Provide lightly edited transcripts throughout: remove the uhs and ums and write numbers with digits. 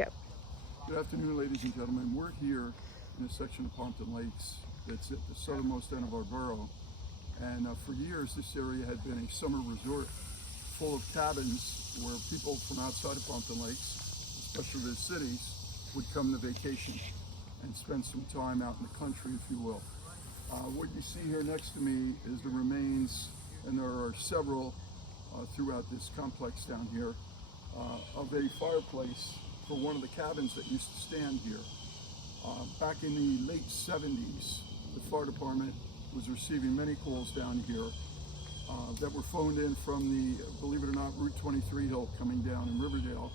Go. Good afternoon, ladies and gentlemen. We're here in a section of Pompton Lakes that's at the southernmost end of our borough. And for years, this area had been a summer resort full of cabins where people from outside of Pompton Lakes, especially the cities, would come to vacation and spend some time out in the country, if you will. What you see here next to me is the remains, and there are several throughout this complex down here, of a fireplace for one of the cabins that used to stand here. Back in the late 70s, the fire department was receiving many calls down here that were phoned in from the, believe it or not, Route 23 hill coming down in Riverdale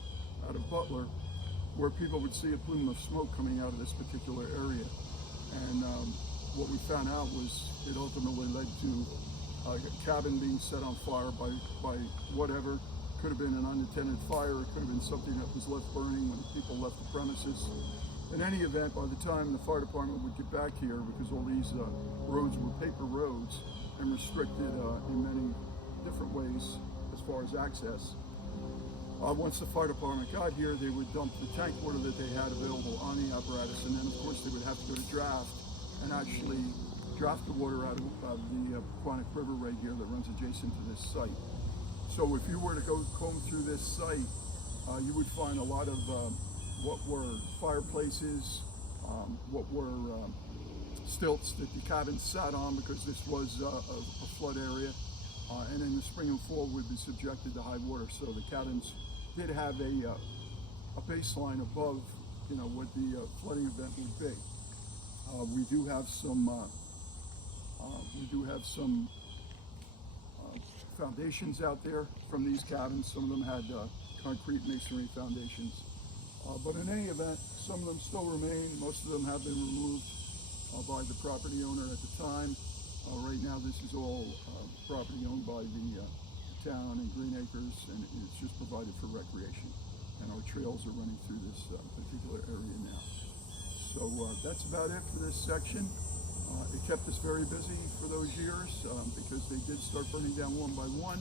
out of Butler, where people would see a plume of smoke coming out of this particular area. And what we found out was it ultimately led to a cabin being set on fire by whatever. Could have been an unattended fire, it could have been something that was left burning when people left the premises. In any event, by the time the fire department would get back here, because all these roads were paper roads and restricted in many different ways as far as access, once the fire department got here, they would dump the tank water that they had available on the apparatus, and then of course they would have to go to draft and actually draft the water out of the Quantic River right here that runs adjacent to this site. So if you were to go comb through this site, you would find a lot of what were fireplaces, what were stilts that the cabins sat on, because this was a flood area, and in the spring and fall would be subjected to high water. So the cabins did have a baseline above, what the flooding event would be. We do have some foundations out there from these cabins. Some of them had concrete masonry foundations. But in any event, some of them still remain. Most of them have been removed by the property owner at the time. Right now, this is all property owned by the town and Green Acres, and it's just provided for recreation. And our trails are running through this particular area now. So that's about it for this section. It kept us very busy for those years because they did start burning down one by one.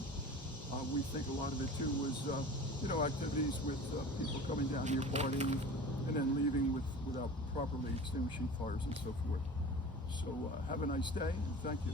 We think a lot of it too was, activities with people coming down here partying and then leaving without properly extinguishing fires and so forth. So have a nice day, and thank you.